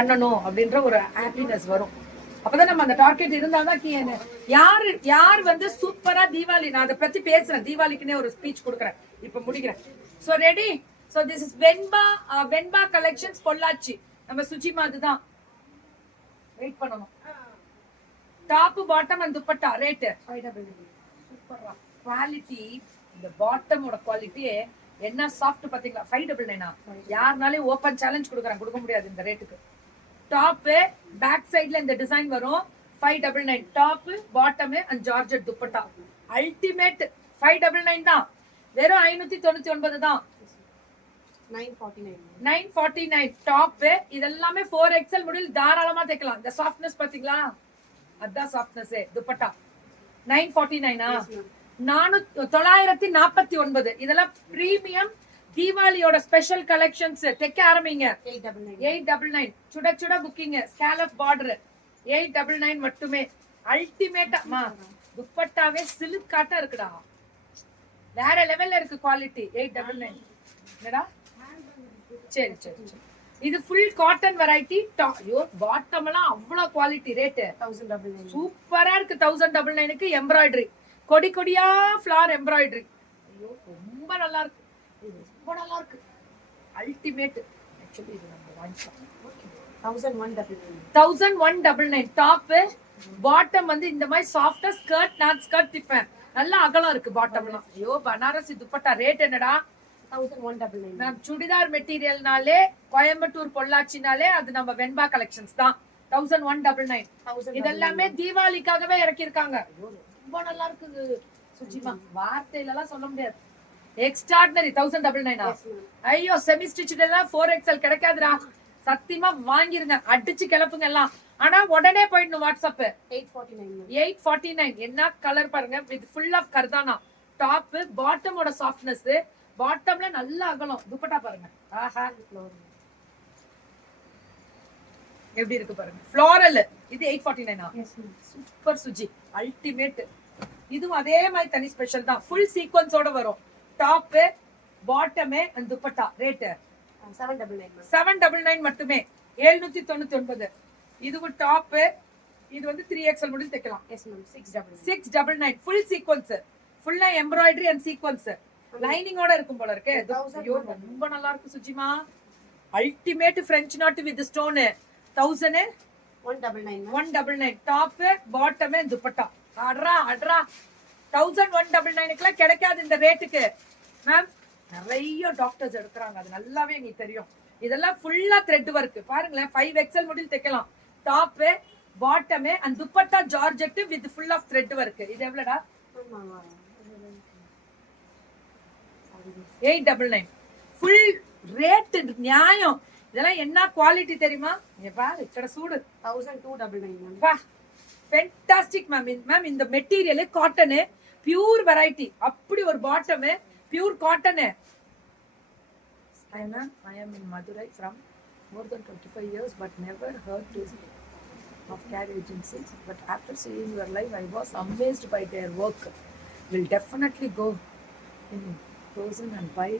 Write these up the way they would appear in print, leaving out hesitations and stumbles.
பண்ணணும் அப்படின்ற ஒரு ஹாப்பினஸ் வரும். அப்பதான் நம்ம அந்த டார்கெட் இருந்தாதான் யார் வந்து சூப்பரா தீபாவளி, நான் அதை பத்தி பேசுறேன், தீபாவளிக்குன்னே ஒரு ஸ்பீச் கொடுக்குறேன், இப்ப முடிக்கிறேன். So ready. So this is Venba collections Pollachi. நம்ம சுஜிமா அதுதான் வெயிட் பண்ணணும். Top bottom and dupatta rate 599. சூப்பரா குவாலிட்டி. இந்த பாட்டமோட குவாலிட்டி என்ன சாஃப்ட் பாத்தீங்களா? 599. யாருனாலும் ஓபன் சேலஞ்ச் கொடுக்க முடியாது இந்த ரேட்டுக்கு. டாப் பேக் சைடுல இந்த டிசைன் வரும். 599 top bottom and georgette dupatta. Ultimate 599 தான். வெறும் 599 தான். 949 டாப். இதெல்லாமே 4XL முடியல தாராளமா தைக்கலாம். இந்த சாஃப்ட்னஸ் பாத்தீங்களா? அதான் சாஃப்ட்னஸ். துப்பட்டா 949. 949. இதெல்லாம் பிரீமியம் தீபாவளியோட ஸ்பெஷல் கலெக்ஷன்ஸ். தைக்க ஆரம்பிங்க. 899 சுட சுட புக்கிங். ஸ்காலப் பார்டர் 899 மட்டுமே. அல்டிமேட்டா துப்பட்டாவே சில்க் காட்டா இருக்குடா, வேற லெவல்ல இருக்கு குவாலிட்டி. 899 என்னடா? சரி சரி சரி. இது ஃபுல் காட்டன் வெரைட்டி. ஐயோ பாட்டம் எல்லாம் அவ்வளவு குவாலிட்டி. ரேட் 1099. சூப்பரா இருக்கு. 1099க்கு எம்ப்ராய்டரி கொடி கொடியா ஃபிளார் எம்ப்ராய்டரி. ஐயோ ரொம்ப நல்லா இருக்கு, ரொம்ப நல்லா இருக்கு. அல்டிமேட். ஆக்சுவலி இது நம்ம வாங்கிக்கலாம். 1199 டாப். பாட்டம் வந்து இந்த மாதிரி சாஃப்டா ஸ்கர்ட், நான் ஸ்கர்ட் திப்பேன். நல்ல அகலம் இருக்கு பாட்டம்லாம். ஐயோ பனாரசி துப்பட்டா ரேட் என்னடா? 1199. மேம் சுடிதார் மெட்டீரியல்னாலே கோயம்புத்தூர் பொள்ளாச்சினாலே அது நம்ம வெண்பா கலெக்ஷன்ஸ் தான். 1199. இதெல்லாமே தீபாவளிக்காகவே இறக்கி இருக்காங்க. ரொம்ப நல்லா இருக்குது சுஜிமா, வார்த்தையில எல்லாம் சொல்ல முடியாது. எக்ஸ்ட்ராடினரி. 1099. ஐயோ செமி ஸ்டிச்ட் எல்லாம் 4XL கிடைக்காதுடா. சத்தியமா வாங்கிருங்க, அடிச்சு கிளப்புங்க எல்லாம். ஆனா உடனே போயிடணும் வாட்ஸ்அப். 849. என்ன கலர் பாருங்க, வித் ஃபுல் ஆஃப் கர்தானா. டாப் பாட்டமோட சாஃப்ட்னஸ், பாட்டம்ல நல்ல அகலம். துப்பட்டா பாருங்க, ஆஹா எப்படி இருக்கு பாருங்க. ஃப்ளோரல். இது 849. Super Suji, ultimate. இதுவும் அதே மாதிரி தனி ஸ்பெஷல் தான். ஃபுல் சீக்வன்ஸோட வரும். Top bottom and dupatta. Rate 799 மட்டுமே. 799. இதுவும் டாப். இது வந்து 3XL முடில் தைக்கலாம். 699. ஃபுல் சீக்வன்ஸ், ஃபுல்லா எம்ப்ராய்டரி அண்ட் சீக்வன்ஸ். லைனிங்கோட இருக்கும் போல இருக்கு. ரொம்ப நல்லா இருக்கு சுஜிமா. Ultimate French knot with stone. 1199. Top bottom dupatta. அட்ரா 1199க்குலாம் கிடைக்காது இந்த ரேட்டுக்கு மேம். நிறைய டாக்டர்ஸ் எடுக்கிறாங்க, அது நல்லாவே எங்களுக்கு தெரியும். இதெல்லாம் ஃபுல்லா த்ரெட் ஒர்க் பாருங்களேன். 5XL முடில் தைக்கலாம். Top bottom and dupatta georgette with full of thread work. இது எவ்வளவுடா? 899. ஃபுல் ரேட் நியாயம். இதெல்லாம் என்ன குவாலிட்டி தெரியுமா? இங்க பாரு, ఇక్కడ చూడు. 1299. வா ஃபேண்டாஸ்டிக் மேம். மேம் இந்த மெட்டீரியல் காட்டன், பியூர் வெரைட்டி. அப்படி ஒரு bottom pure cotton. I am in Madurai from more than 25 years but never heard of Care Agency. But after seeing your live, I was amazed by their work. Will definitely go in person and buy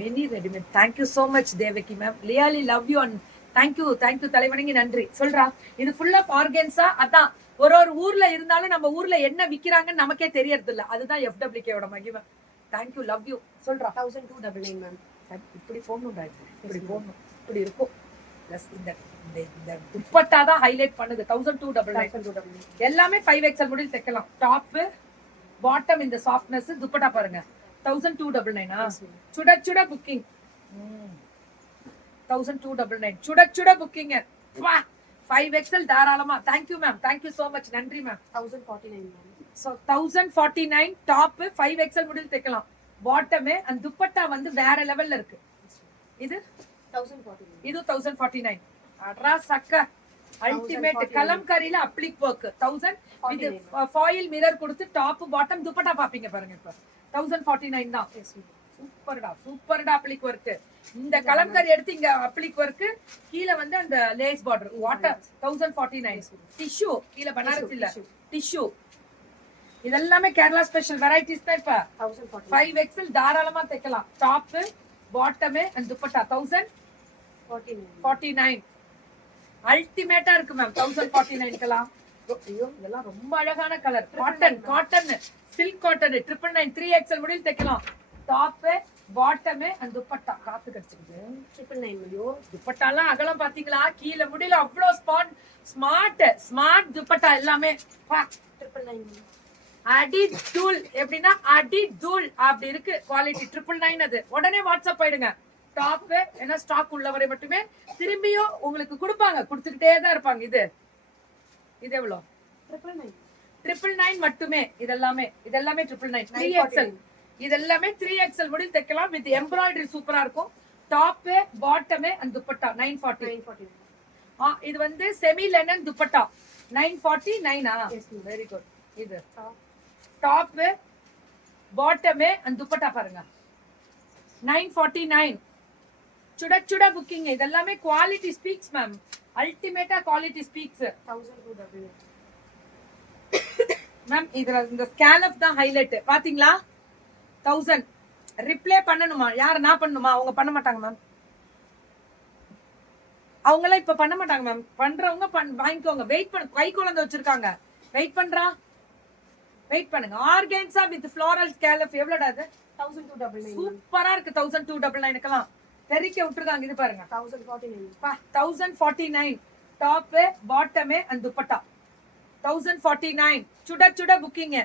many ready-made. Thank you so much Devaki ma'am. Really love you and thank you தலைவணங்கி நன்றி சொல்றா. இது full of organza. அதான் ஒரு ஊர்ல இருந்தாலும் நம்ம ஊர்ல என்ன விக்கிறாங்கன்னு நமக்கே தெரியறது இல்ல. அதுதான் FWK ஓட மகிமை. Thank you, love you சொல்றா. 1299 மேம். இப்படி போடணும்டா, இப்படி போடணும், இப்படி இருக்கும். பிளஸ் இந்த துப்பட்டா தான் ஹைலைட் பண்ணுது. 1299. எல்லாமே 5XL முடில் தைக்கலாம். டாப் பாட்டம் இந்த சாஃப்ட்னஸ். துப்பட்டா பாருங்க 1299. சுட சுட புக்கிங். 1299 சுட சுட புக்கிங். 5XL தாராளமா. Thank you ma'am, thank you so much, நன்றி மேம். 1049. ஸோ 1049 டாப் 5XL முடில் தைக்கலாம். பாட்டம் அண்ட் துப்பட்டா வந்து வேற லெவல்ல இருக்கு. இது 1049. இது 1049. அட்ரா சக்க அல்டிமேட். கலம்காரியில அப்ளிக் ஒர்க். 1000 இது ஃபாயில் மிரர் கொடுத்து டாப் பாட்டம் துப்பட்டா பாப்பீங்க பாருங்க. இப்ப 1049 தான். சூப்பர்டா அப்ளிக் ஒர்க். இந்த கலம்காரி எடுத்து இங்க அப்ளிக் ஒர்க், கீழ வந்து அந்த லேஸ் பார்டர். வாட்டர் 1049. டிஷ்யூ கீழ பனாரஸ் இல்ல, டிஷ்யூ. இதெல்லாமே கேரளா ஸ்பெஷல் வெரைட்டிஸ் தான். இப்ப 5XL தாராளமா தைக்கலாம். Top bottom and dupatta 1049. அல்டிமேட்டா இருக்கு மேம் 1049க்கலாம். ஐயோ இதெல்லாம் ரொம்ப அழகான colour. Cotton silk cotton 999 3XL முடியில் தைக்கலாம். டாப் பாட்டம் அண்ட் துப்பட்டா காத்து கடிச்சிருக்கு 999. ஐயோ துப்பட்டாலாம் அகலம் பாத்தீங்களா? கீழே முடியல அவ்வளோ ஸ்மார்ட் துப்பட்டா எல்லாமே 999. அடி தூள் எப்படின்னா அடி தூள் அப்படி இருக்கு குவாலிட்டி 999. அது உடனே வாட்ஸ்அப் ஆயிடுங்க. டாப் ஏன்னா ஸ்டாக் உள்ளவரை மட்டுமே திரும்பியும் உங்களுக்கு கொடுப்பாங்க, கொடுத்துக்கிட்டே தான் இருப்பாங்க. இது எவ்வளோ? 999 மட்டுமே. இதெல்லாமே 999 3XL. இதெல்லாமே 3XL முடில் தைக்கலாம். வித் எம்ப்ராய்டரி சூப்பரா இருக்கும். Top bottom and dupatta 940. இது வந்து semi linen dupatta 949. Very good. இது டாப் பாட்டம் அண்ட் துப்பட்டா பாருங்க 949. சுட புக்கிங். இதெல்லாமே குவாலிட்டி ஸ்பீக்ஸ் மேம். அல்டிமேட்டா குவாலிட்டி ஸ்பீக்ஸ். 1002 மேம். இதுல இந்த ஸ்கேலப் தான் ஹைலைட் பாத்தீங்களா? 1000 ரிப்ளே பண்ணணுமா? யார் நான் பண்ணணுமா? அவங்க பண்ண மாட்டாங்க மேம். அவங்களாம் இப்ப பண்ண மாட்டாங்க மேம். பண்றவங்க வாங்கிக்கோங்க. வெயிட் பண்ணு. கை குழந்தை வச்சிருக்காங்க. வெயிட் பண்ணுங்க. ஆர்கான்சா வித் ஃப்ளோரல் ஸ்கேலப் எவ்வளோடா? அது 1299. சூப்பரா இருக்கு. 1299க்கெல்லாம் தெரிக்க விட்டுருக்காங்க. இது பாருங்க 1049. Top bottom and dupatta 1049. சுட புக்கிங்.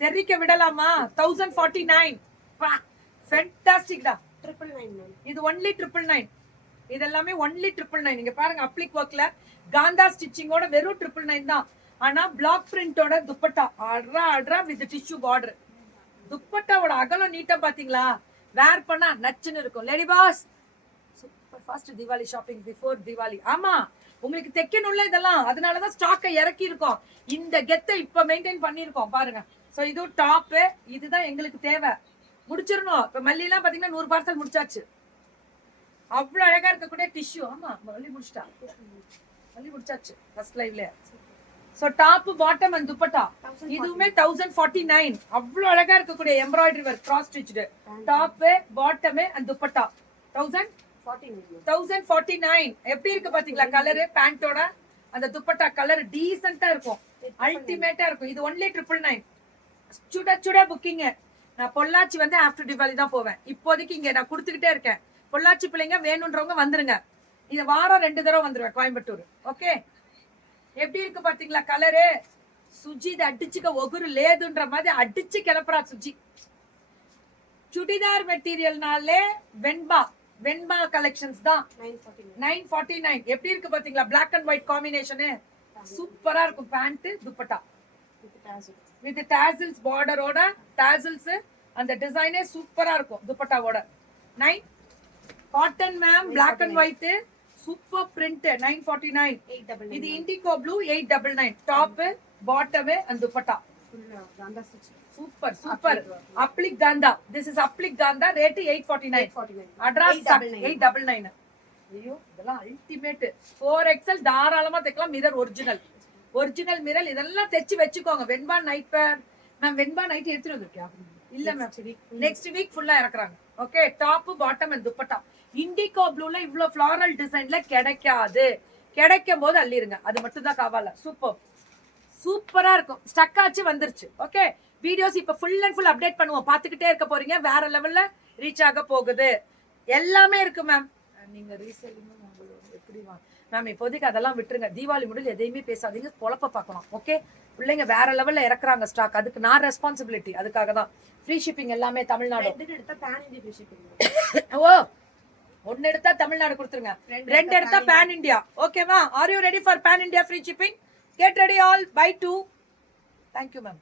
தெரிக்க விடலாமா? 1049. ஃபேண்டாஸ்டிக் டா. 999. இது ஒன்லி 999. இதெல்லாமே ஒன்லி 999. நீங்க பாருங்க அப்ளிக் ஒர்க்ல காந்தா ஸ்டிச்சிங்கோட வெறும் 999 தான். ஆனா பிளாக் பிரிண்டோட துப்பட்டா அட்ரா வித் டிஷ்யூ பார்டர். துப்பட்டாவோட அகலம் நீட்டா பாத்தீங்களா? வேர் பண்ணா நச்சுன்னு இருக்கும். Lady pass super fast Deepavali shopping before Deepavali. ஆமா உங்களுக்கு தைக்கணும்ல இதெல்லாம். அதனாலதான் ஸ்டாக்கை இறக்கி இருக்கோம். இந்த கெத்தை இப்ப மெயின்டைன் பண்ணிருக்கோம் பாருங்க. சோ இது டாப். இதுதான் எங்களுக்கு தேவை. முடிச்சிடணும். இப்ப மல்லி எல்லாம் பாத்தீங்கன்னா 100 பார்சல் முடிச்சாச்சு. அவ்வளவு அழகா இருக்கக்கூடிய டிஷ்யூ. ஆமா மல்லி முடிச்சாச்சு ஃபர்ஸ்ட் லைவ்ல. So top bottom and dupatta இதுவுமே 1049. அவ்வளவு அழகா இருக்கக்கூடிய embroidery work cross stitched. Top bottom and dupatta 1049. எப்படி இருக்கு பாத்தீங்களா? கலரு பேண்டோட அந்த துப்பட்டா கலர் டீசென்ட்டா இருக்கும். அல்டிமேட்டா இருக்கும். இது ஒன்லி 999. சுட புக்கிங். நான் பொள்ளாச்சி வந்து ஆஃப்டர் தீபாவளி தான் போவேன். இப்போதைக்கு இங்க நான் கொடுத்துக்கிட்டே இருக்கேன். பொள்ளாச்சி பிள்ளைங்க வேணும்ன்றவங்க வந்துருங்க. இந்த வாரம் 2 தடவை வந்துருவேன் கோயம்புத்தூர். ஓகே எப்படி இருக்கு பாத்தீங்களா கலரு? சுஜி இதை அடிச்சுக்க ஒகுரு லேதுன்ற மாதிரி அடிச்சு கிளப்புறா சுஜி. சுடிதார் மெட்டீரியல்னாலே வெண்பா கலெக்ஷன்ஸ் தான் 949. எப்படி இருக்கு பாத்தீங்களா? பிளாக் அண்ட் ஒயிட் காம்பினேஷனு சூப்பரா இருக்கும். பேண்ட் துப்பட்டா வித் டாசல்ஸ் பார்டரோட டாசல்ஸ் அந்த டிசைனே சூப்பரா இருக்கும் துப்பட்டாவோட. 9 cotton ma'am. Black and white super print 949. இது indigo blue 899. Top bottom and dupatta super applique kantha. This is applique kantha. Rate 849. Address 899. ஐயோ இதெல்லாம் அல்டிமேட். 4XL தாராளமா தைக்கலாம். Mirror original mirror. இதெல்லாம் தைச்சு வச்சுக்கோங்க. Venba night pair ma'am. Venba night எடுத்துட்டு வந்திருக்கியா? இல்ல மேம் நெக்ஸ்ட் வீக் ஃபுல்லா இறக்குறாங்க. Okay top bottom and dupatta. Indigo ப்ளூல இவ்வளவு ஃப்ளாரல் டிசைன்ல கிடைக்காது. கிடைக்கும் போது அள்ளிருங்க. அது மட்டும் தான் காவால. சூப்பரா இருக்கும். ஸ்டக் ஆச்சு வந்துருச்சு. ஓகே வீடியோஸ் இப்ப ஃபுல் அண்ட் ஃபுல் அப்டேட் பண்ணுவோம். பாத்துக்கிட்டே இருக்க போறீங்க. வேற லெவல்ல ரீச் ஆக போகுது. எல்லாமே இருக்கு மேம். நீங்க ரீசேலிங் எப்படி மேம்? இப்போதைக்கு அதெல்லாம் விட்டுருங்க. தீபாவளி முடியல எதையுமே பேசாதீங்க. பொழப்ப பார்க்கலாம். ஓகே பிள்ளைங்க வேற லெவல்ல இறக்குறாங்க ஸ்டாக். அதுக்கு நான் ரெஸ்பான்சிபிலிட்டி. அதுக்காக தான் ஃப்ரீ ஷிப்பிங் எல்லாமே தமிழ்நாடு. ஓ ஒன்னு எடுத்தா தமிழ்நாடு கொடுத்துருங்க. 2 எடுத்தா பேன் இந்தியா. ஓகேவா? Are you ready for pan India free shipping? Get ready all. By 2. Thank you ma'am.